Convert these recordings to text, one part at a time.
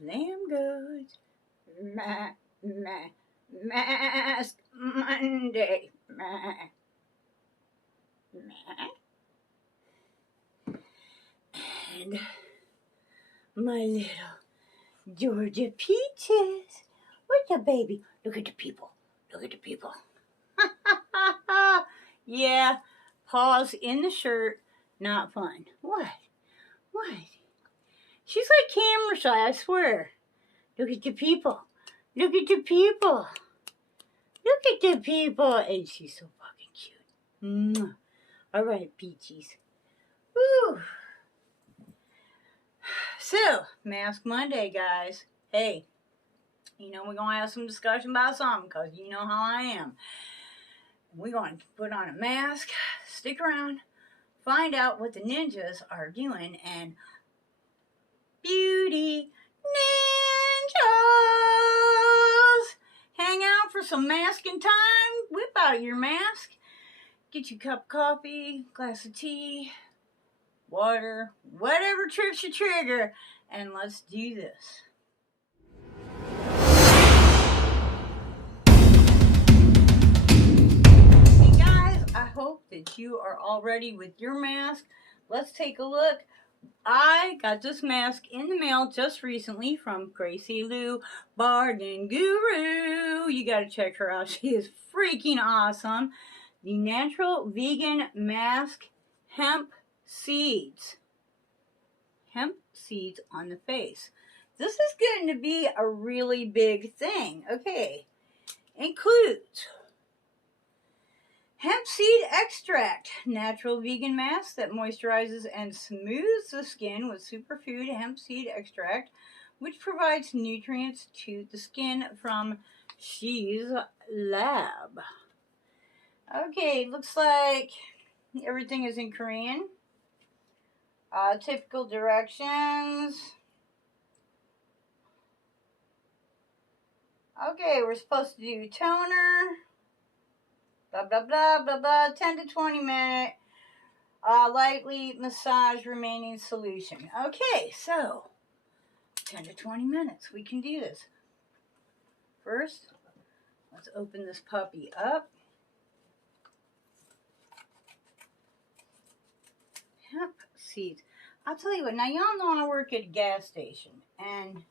Glam Goat. Mask Monday. And my little Georgia Peaches. What's up, baby? Look at the people. Look at the people. Yeah, paws in the shirt. Not fun. What? What? She's like camera shy, I swear. Look at the people. Look at the people. Look at the people. And she's so fucking cute. Mwah. All right, Peaches. Woo. So, Mask Monday, guys. Hey, you know we're going to have some discussion about something because you know how I am. We're going to put on a mask, stick around, find out what the ninjas are doing, and beauty ninjas! Hang out for some masking time. Whip out your mask. Get your cup of coffee, glass of tea, water, whatever trips your trigger, and let's do this. Hey guys, I hope that you are all ready with your mask. Let's take a look. I got this mask in the mail just recently from Gracie Lou, Bargain Guru. You gotta check her out. She is freaking awesome. The Natural Vegan Mask Hemp Seeds. Hemp seeds on the face. This is going to be a really big thing. Okay. Includes hemp seed extract, natural vegan mask that moisturizes and smooths the skin with superfood hemp seed extract, which provides nutrients to the skin from She's Lab. Okay, looks like everything is in Korean. Typical directions. Okay, we're supposed to do toner. Blah, blah, blah, blah, blah. 10 to 20 minute. Lightly massage remaining solution. Okay, so 10 to 20 minutes. We can do this. First, let's open this puppy up. Hemp seeds. I'll tell you what, now y'all know I work at a gas station, and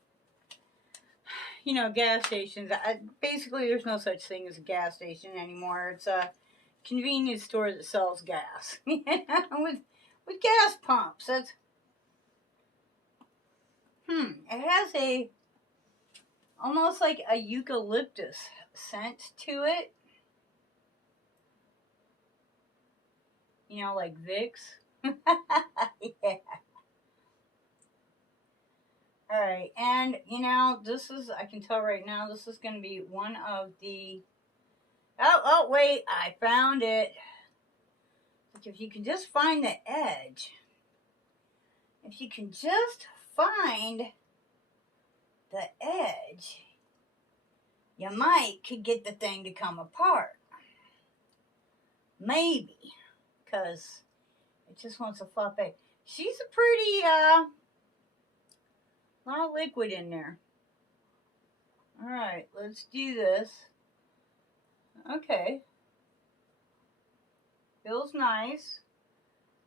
you know, gas stations, basically there's no such thing as a gas station anymore. It's a convenience store that sells gas. with gas pumps. That's it has a almost like a eucalyptus scent to it. You know, like Vicks. Yeah. Alright, and you know, this is, I can tell right now, this is going to be one of the, oh, wait, I found it. Like if you can just find the edge, if you can just find the edge, you could get the thing to come apart. Maybe, because it just wants to flop back. She's a pretty, lot of liquid in there. Alright, let's do this. Okay. Feels nice.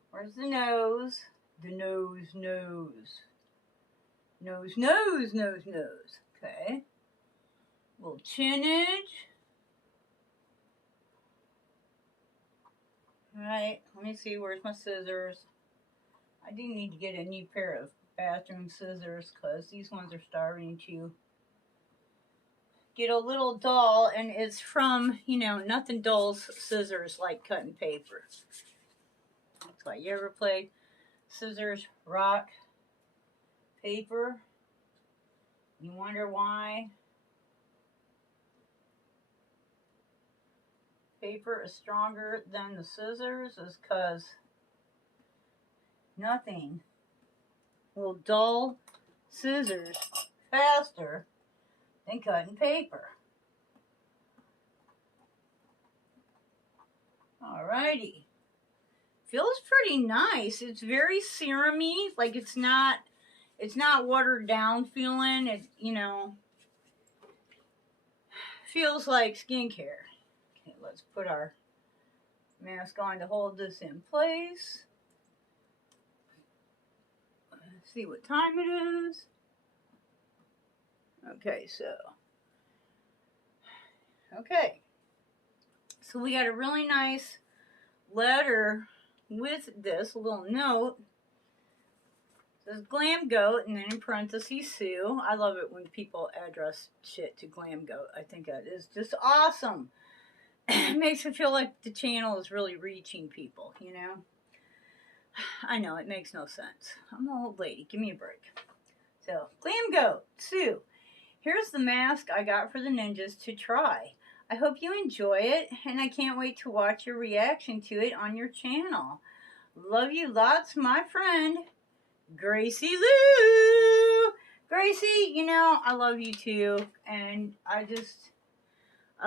Where's the nose? The nose. Nose. Okay. Little chinage. Alright, let me see. Where's my scissors? I do need to get a new pair of bathroom scissors because these ones are starting to get a little dull, and it's from, you know, nothing dulls scissors like cutting paper. That's why you ever play scissors, rock, paper? You wonder why paper is stronger than the scissors? Is because nothing will dull scissors faster than cutting paper. Alrighty. Feels pretty nice. It's very serum-y. Like it's not it's not watered down feeling. It, you know, feels like skincare. Okay, let's put our mask on to hold this in place. Let's see what time it is. Okay, so we got a really nice letter with this, a little note. It says Glam Goat, and then in parentheses, Sue. I love it when people address shit to Glam Goat. I think that is just awesome. It makes it feel like the channel is really reaching people, you know? I know, it makes no sense. I'm an old lady. Give me a break. So, Glam Goat, Sue. Here's the mask I got for the ninjas to try. I hope you enjoy it, and I can't wait to watch your reaction to it on your channel. Love you lots, my friend, Gracie Lou. Gracie, you know, I love you too, and I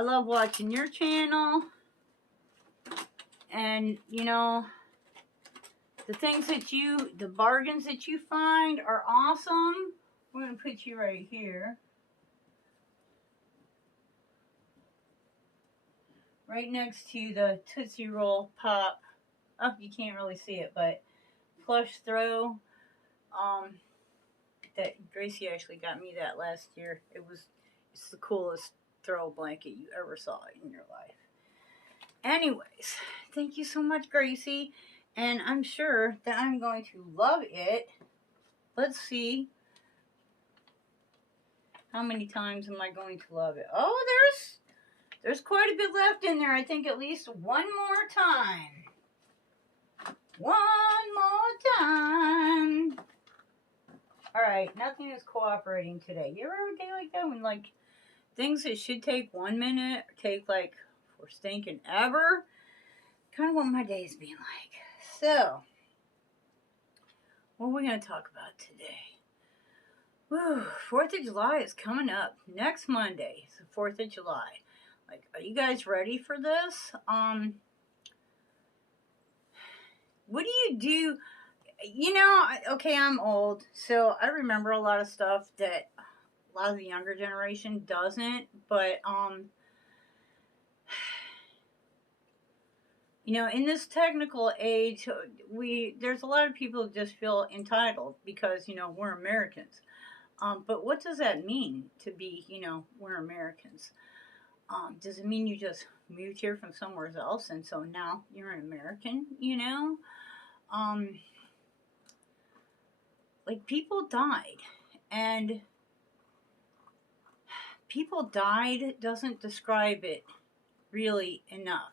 love watching your channel, and, you know, the bargains that you find are awesome. We're going to put you right here. Right next to the Tootsie Roll Pop. Oh, you can't really see it, but plush throw. That Gracie actually got me that last year. It's the coolest throw blanket you ever saw in your life. Anyways, thank you so much, Gracie. And I'm sure that I'm going to love it. Let's see. How many times am I going to love it? Oh, there's quite a bit left in there. I think at least one more time. One more time. Alright, nothing is cooperating today. You ever have a day like that when, like, things that should take 1 minute take, like, for stinking ever? Kind of what my day's being like. So, what are we going to talk about today? Woo, 4th of July is coming up. Next Monday is the 4th of July. Like, are you guys ready for this? What do you do? You know, okay, I'm old, so I remember a lot of stuff that a lot of the younger generation doesn't, but, you know, in this technical age, there's a lot of people who just feel entitled because, you know, we're Americans. But what does that mean to be, you know, we're Americans? Does it mean you just moved here from somewhere else and so now you're an American, you know? Like, people died, and people died doesn't describe it really enough.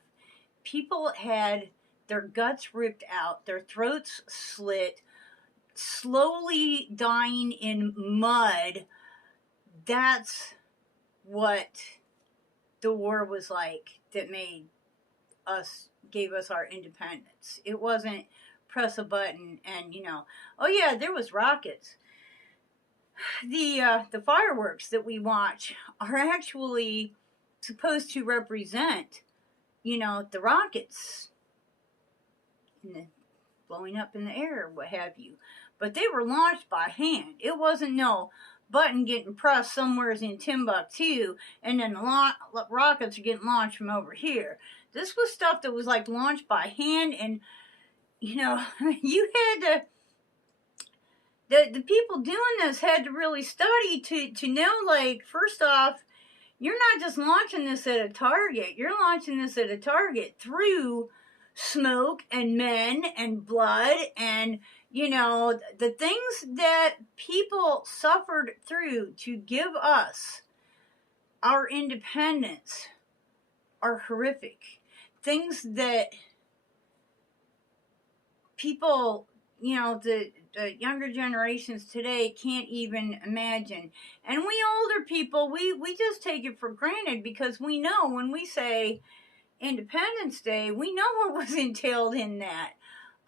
People had their guts ripped out, their throats slit, slowly dying in mud. That's what the war was like that gave us our independence. It wasn't press a button and, you know, oh yeah, there was rockets. The fireworks that we watch are actually supposed to represent, you know, the rockets and the blowing up in the air, what have you. But they were launched by hand. It wasn't no button getting pressed somewhere in Timbuktu and then the rockets are getting launched from over here. This was stuff that was like launched by hand, and, you know, you had to, the people doing this had to really study to know, like, first off, you're not just launching this at a target. You're launching this at a target through smoke and men and blood and, you know, the things that people suffered through to give us our independence are horrific. Things that people, you know, the younger generations today can't even imagine. And we older people, we just take it for granted because we know when we say Independence Day, we know what was entailed in that.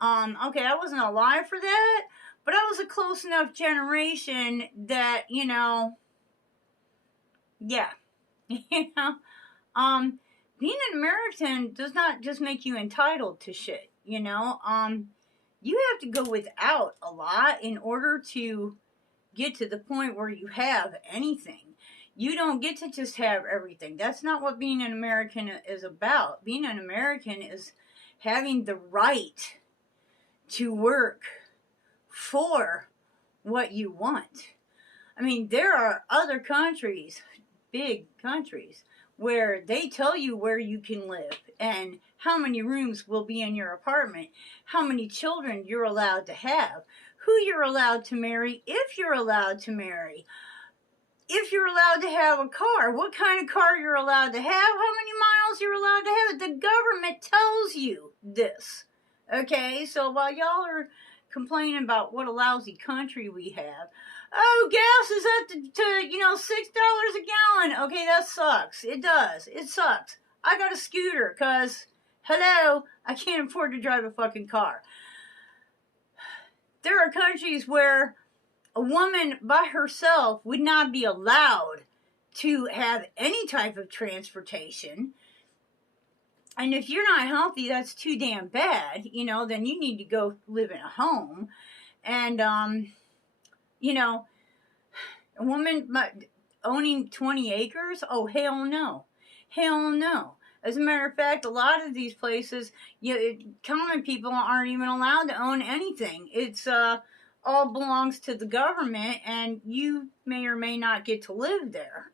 Okay, I wasn't alive for that, but I was a close enough generation that, you know, yeah, you know, being an American does not just make you entitled to shit, you know, you have to go without a lot in order to get to the point where you have anything. You don't get to just have everything. That's not what being an American is about. Being an American is having the right to work for what you want. I mean, there are other countries, big countries, where they tell you where you can live and how many rooms will be in your apartment, how many children you're allowed to have, who you're allowed to marry, if you're allowed to marry, if you're allowed to have a car, what kind of car you're allowed to have, how many miles you're allowed to have. The government tells you this. Okay, so while y'all are complaining about what a lousy country we have, oh, gas is at $6 a gallon. Okay, that sucks. It does. It sucks. I got a scooter because, hello, I can't afford to drive a fucking car. There are countries where a woman by herself would not be allowed to have any type of transportation. And if you're not healthy, that's too damn bad, then you need to go live in a home. And, a woman owning 20 acres? Oh, hell no. Hell no. As a matter of fact, a lot of these places, common people aren't even allowed to own anything. It's, all belongs to the government, and you may or may not get to live there,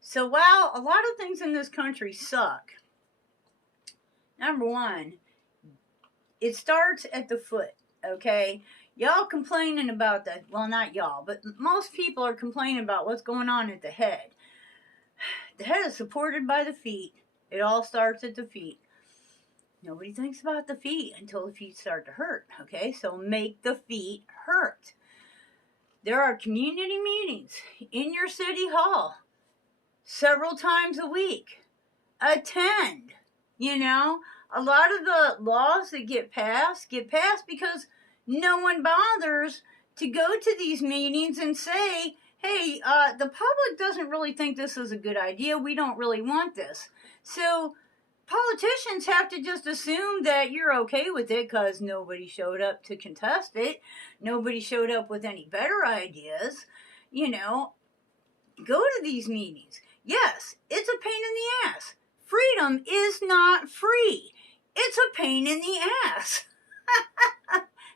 So while a lot of things in this country suck, number one, it starts at the foot, okay? Y'all complaining about that. Well, not y'all, but most people are complaining about what's going on at the head. The head is supported by the feet. It all starts at the feet. Nobody thinks about the feet until the feet start to hurt, okay? So make the feet hurt. There are community meetings in your city hall several times a week. Attend, A lot of the laws that get passed because no one bothers to go to these meetings and say, hey, the public doesn't really think this is a good idea. We don't really want this. So politicians have to just assume that you're okay with it because nobody showed up to contest it. Nobody showed up with any better ideas. Go to these meetings. Yes, it's a pain in the ass. Freedom is not free. It's a pain in the ass.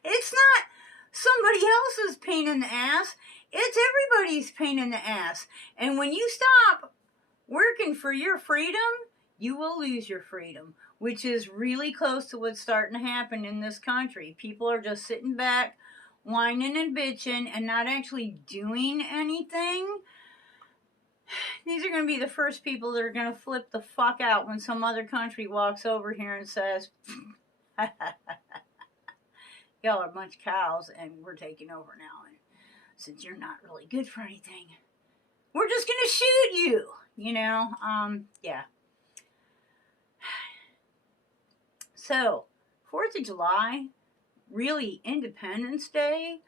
It's not somebody else's pain in the ass. It's everybody's pain in the ass. And when you stop working for your freedom, you will lose your freedom, which is really close to what's starting to happen in this country. People are just sitting back, whining and bitching, and not actually doing anything. These are going to be the first people that are going to flip the fuck out when some other country walks over here and says, y'all are a bunch of cows and we're taking over now. And since you're not really good for anything, we're just going to shoot you, yeah. So, 4th of July, really Independence Day,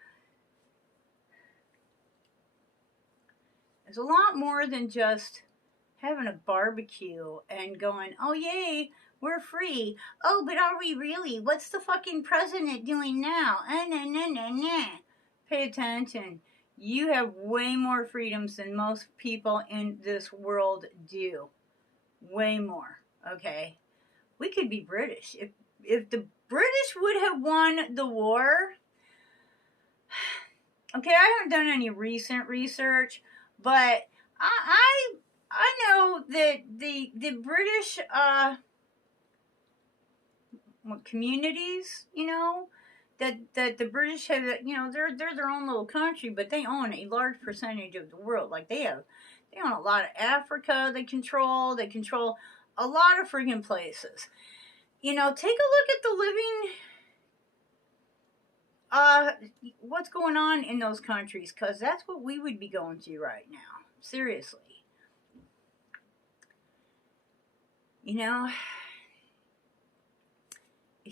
is a lot more than just having a barbecue and going, oh yay, we're free. Oh, but are we really? What's the fucking president doing now? Pay attention. You have way more freedoms than most people in this world do. Way more, okay? We could be British. If the British would have won the war, okay, I haven't done any recent research, but I know that the British communities, that the British have, they're their own little country, but they own a large percentage of the world. Like they own a lot of Africa. They control a lot of friggin' places. Take a look at the living, what's going on in those countries, because that's what we would be going through right now. Seriously. If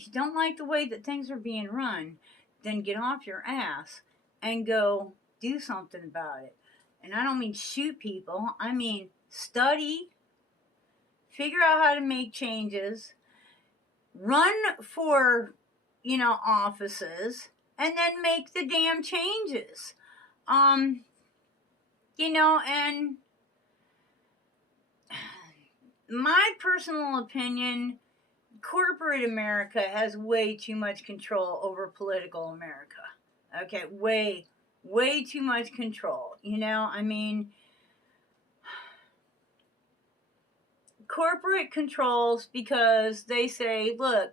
you don't like the way that things are being run, then get off your ass and go do something about it. And I don't mean shoot people. I mean study, figure out how to make changes, run for offices and then make the damn changes. And my personal opinion, corporate America has way too much control over political America. Okay, way too much control. Corporate controls because they say, look,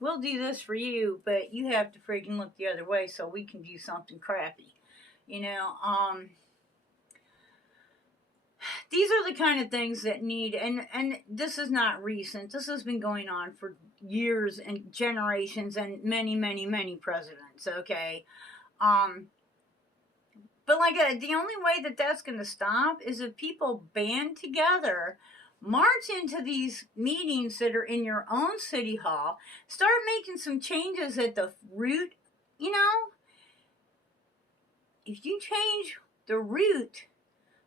we'll do this for you, but you have to freaking look the other way so we can do something crappy. These are the kind of things that need, and this is not recent. This has been going on for years and generations and many presidents, okay? But the only way that that's going to stop is if people band together, march into these meetings that are in your own city hall, start making some changes at the root. If you change the root,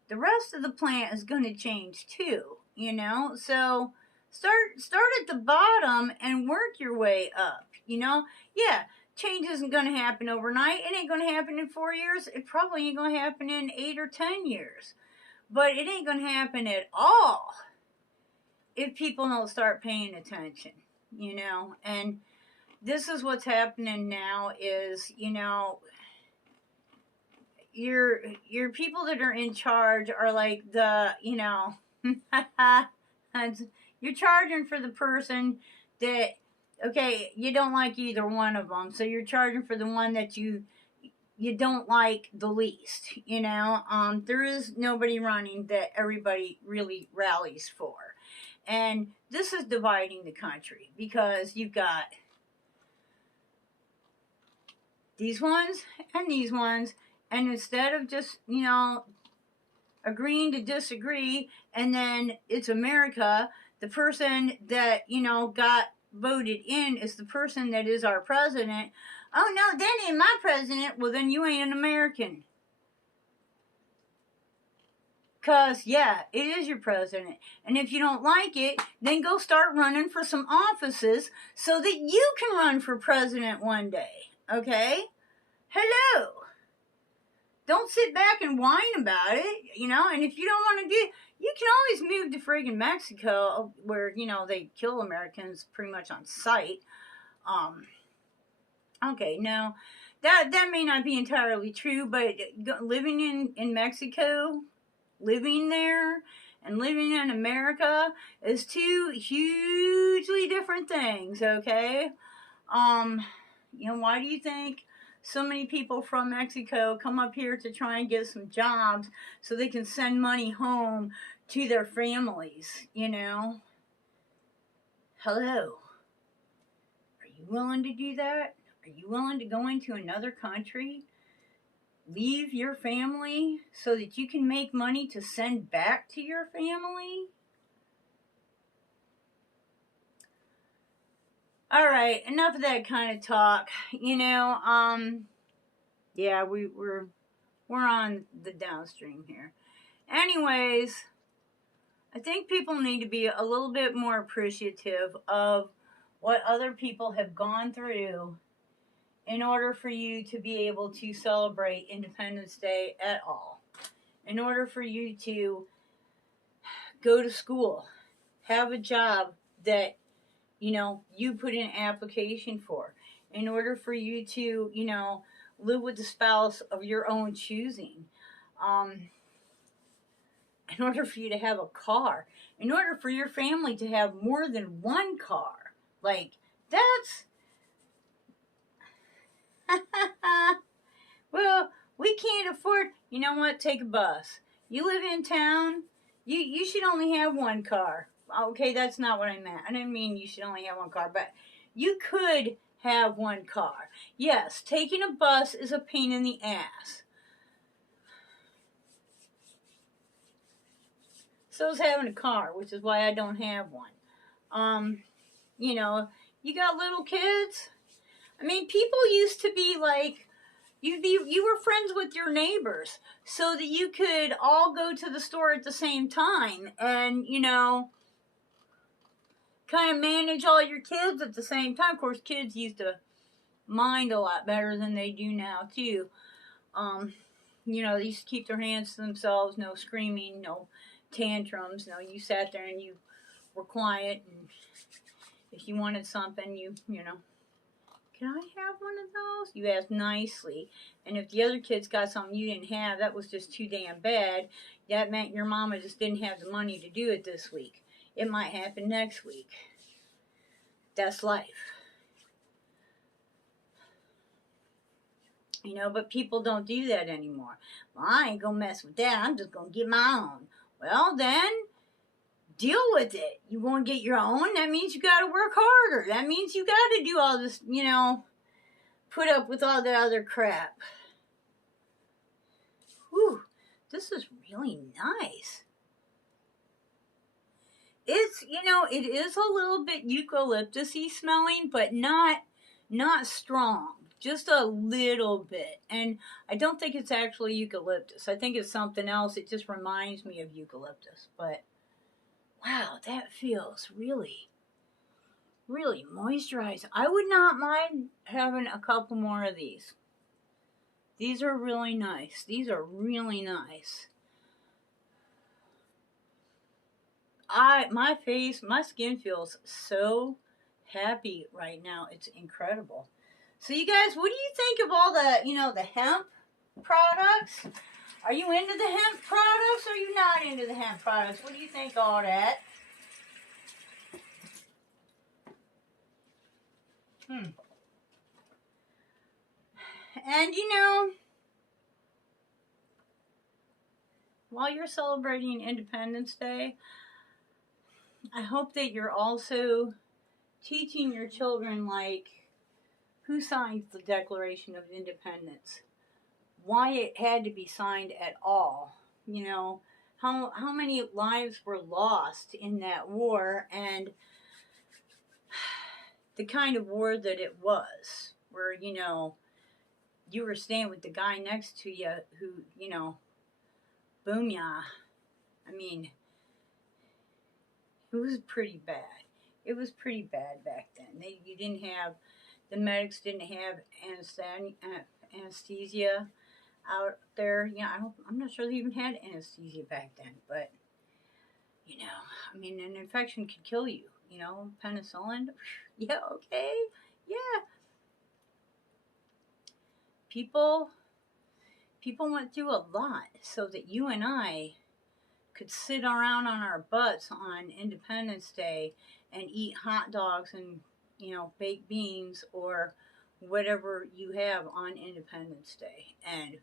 the rest of the plant is going to change too, so start at the bottom and work your way up. Yeah, change isn't going to happen overnight. It ain't going to happen in 4 years. It probably ain't going to happen in 8 or 10 years, but it ain't going to happen at all if people don't start paying attention. And this is what's happening now is, your people that are in charge are like the, you're charging for the person that, okay, you don't like either one of them, so you're charging for the one that you don't like the least. There is nobody running that everybody really rallies for, and this is dividing the country because you've got these ones and these ones. And instead of just, agreeing to disagree, and then it's America, the person that, got voted in is the person that is our president. Oh, no, that ain't my president. Well, then you ain't an American. Because, yeah, it is your president. And if you don't like it, then go start running for some offices so that you can run for president one day. Okay? Hello. Don't sit back and whine about it, and if you don't want to do it, you can always move to friggin' Mexico where, they kill Americans pretty much on sight. Okay, now, that may not be entirely true, but living in Mexico, living there, and living in America is two hugely different things, okay? Why do you think so many people from Mexico come up here to try and get some jobs so they can send money home to their families, Hello. Are you willing to do that? Are you willing to go into another country, leave your family so that you can make money to send back to your family? All right, enough of that kind of talk. Yeah, we're on the downstream here. Anyways, I think people need to be a little bit more appreciative of what other people have gone through in order for you to be able to celebrate Independence Day at all. In order for you to go to school, have a job that you put in an application for, in order for you to, live with the spouse of your own choosing, in order for you to have a car, in order for your family to have more than one car. That's... Well, we can't afford... You know what? Take a bus. You live in town, you should only have one car. Okay, that's not what I meant. I didn't mean you should only have one car, but you could have one car. Yes, taking a bus is a pain in the ass. So is having a car, which is why I don't have one. You got little kids. I mean, people used to be like, you were friends with your neighbors so that you could all go to the store at the same time, and kind of manage all your kids at the same time. Of course, kids used to mind a lot better than they do now, too. You know, they used to keep their hands to themselves, no screaming, no tantrums. No, you sat there and you were quiet, and if you wanted something, you know, can I have one of those? You asked nicely. And if the other kids got something you didn't have, that was just too damn bad. That meant your mama just didn't have the money to do it this week. It might happen next week. That's life. You know, but people don't do that anymore. Well, I ain't gonna mess with that. I'm just gonna get my own. Well, then, deal with it. You want to get your own? That means you gotta work harder. That means you gotta do all this, you know, put up with all the other crap. Whew, this is really nice. It's, you know, it is a little bit eucalyptus-y smelling, but not strong. Just a little bit. And I don't think it's actually eucalyptus. I think it's something else. It just reminds me of eucalyptus. But, wow, that feels really, really moisturizing. I would not mind having a couple more of these. These are really nice. These are really nice. My skin feels so happy right now. It's incredible. So you guys, what do you think of all the, you know, the hemp products? Are you into the hemp products or are you not into the hemp products? What do you think of all that? And, you know, while you're celebrating Independence Day, I hope that you're also teaching your children, like, who signed the Declaration of Independence? Why it had to be signed at all? You know, how many lives were lost in that war, and the kind of war that it was, where, you know, you were staying with the guy next to you who, you know, boom ya. I mean, it was pretty bad. It was pretty bad back then. You didn't have, the medics didn't have anesthesia out there. Yeah, I'm not sure they even had anesthesia back then. But, you know, I mean, an infection could kill you. You know, penicillin. Yeah, okay. Yeah. People went through a lot so that you and I could sit around on our butts on Independence Day and eat hot dogs and, you know, baked beans or whatever you have on Independence Day. And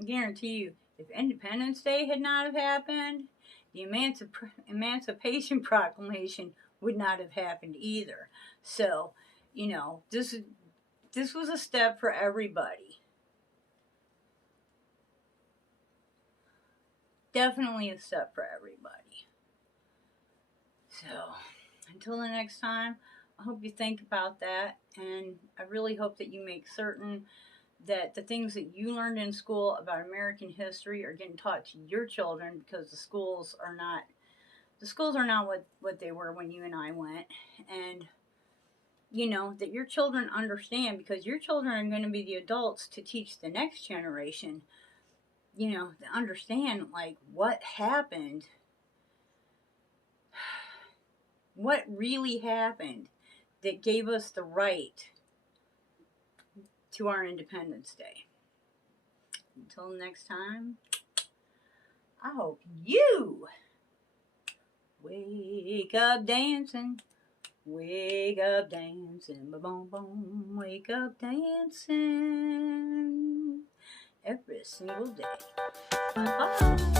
I guarantee you, if Independence Day had not have happened, the Emancipation Proclamation would not have happened either. So, you know, this was a step for everybody. Definitely a step for everybody. So, until the next time, I hope you think about that, and I really hope that you make certain that the things that you learned in school about American history are getting taught to your children, because the schools are not what they were when you and I went. And, you know, that your children understand, because your children are going to be the adults to teach the next generation, you know, to understand, like, what happened, what really happened that gave us the right to our Independence Day. Until next time, I hope you wake up dancing, ba-boom, boom, wake up dancing every single day. Bye-bye.